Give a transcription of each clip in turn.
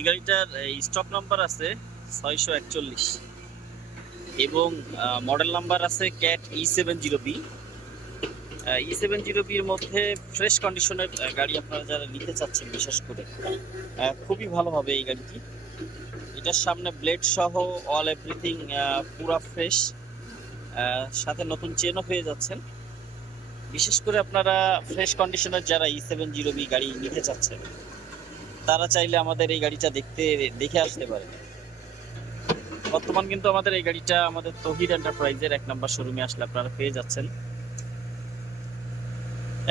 এই গাড়িটার stock number আছে 641 এবং মডেল নাম্বার আছে ক্যাট E70B। E70B এর মধ্যে ফ্রেশ কন্ডিশনের গাড়ি আপনারা যারা নিতে চাচ্ছেন বিশেষ করে খুবই ভালো হবে এই গাড়িটি। এটার সামনে ব্লেড সহ অল এভরিথিং পুরা ফ্রেশ, সাথে নতুন চেনও পেয়ে যাচ্ছেন। বিশেষ করে আপনারা ফ্রেশ কন্ডিশনের যারা E70B গাড়ি নিতে চাচ্ছেন তারা চাইলে আমাদের এই গাড়িটা দেখে আসতে পারেন। বর্তমান কিন্তু আমাদের এই গাড়িটা আমাদের তহিদ এন্টারপ্রাইজের 1 নম্বর শোরুমে আসলে আপনারা পেয়ে যাচ্ছেন।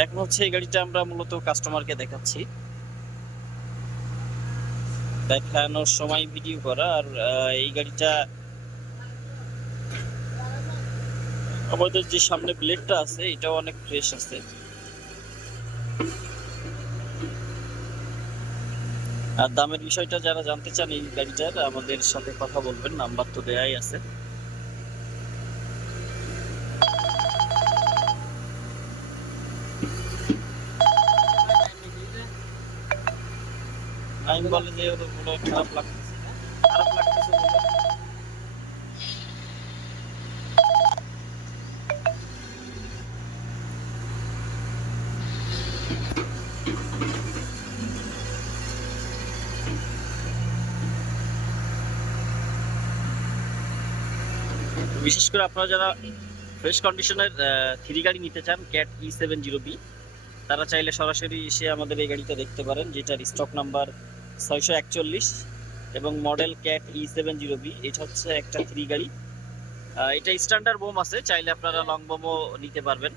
এখন হচ্ছে এই গাড়িটা আমরা মূলত কাস্টমারকে দেখাচ্ছি, দেখানোর সময় ভিডিও করা। আর এই গাড়িটা আমাদের যে সামনে ব্লেডটা আছে এটাও অনেক ফ্রেশ আছে। আর দামের বিষয়টা যারা জানতে চান এই গাড়িটার আমাদের সাথে কথা বলবেন, নাম্বার তো দেয়াই আছে। আমি বলে যে ওগুলো খারাপ লাগতেছে, খারাপ লাগতেছে বলে বিশেষ করে আপনারা যারা ফ্রেশ কন্ডিশনের 3 গাড়ি নিতে চান ক্যাট E70B তারা চাইলে সরাসরি এসে আমাদের এই গাড়িটা দেখতে পারেন, যেটার স্টক নাম্বার 641 এবং মডেল ক্যাট E70B। এটা হচ্ছে একটা 3 গাড়ি। এটা স্ট্যান্ডার্ড বোম আছে, চাইলে আপনারা লং বোমও নিতে পারবেন।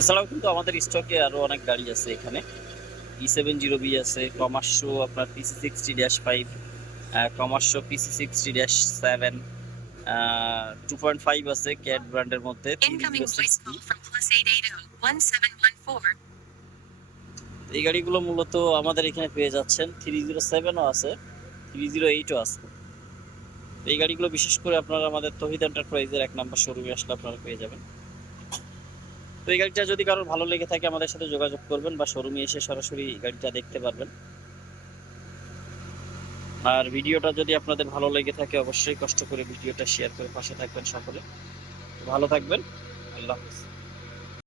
এছাড়াও কিন্তু আমাদের স্টকে আরো অনেক গাড়ি আছে। এখানে E70B আছে, কমার্শো আপনার PC60-5, কমার্শো PC60-7, 2.5 আছে ক্যাট ব্র্যান্ডের মধ্যে। এই গাড়িগুলো মূলত আমাদের এখানে পেয়ে যাচ্ছেন। 307ও আছে, 308ও আছে। এই গাড়িগুলো বিশেষ করে আপনারা আমাদের তহিদ এন্টারপ্রাইজের 1 নম্বর শোরুমে আসলে আপনারা পেয়ে যাবেন। তো এই গাড়িটা যদি কারোর ভালো লেগে থাকে আমাদের সাথে যোগাযোগ করবেন বা শোরুমে এসে সরাসরি গাড়িটা দেখতে পারবেন। আর ভিডিওটা যদি আপনাদের ভালো লেগে থাকে অবশ্যই কষ্ট করে ভিডিওটা শেয়ার করে পাশে থাকবেন সকলে। ভালো থাকবেন, আল্লাহ হাফেজ।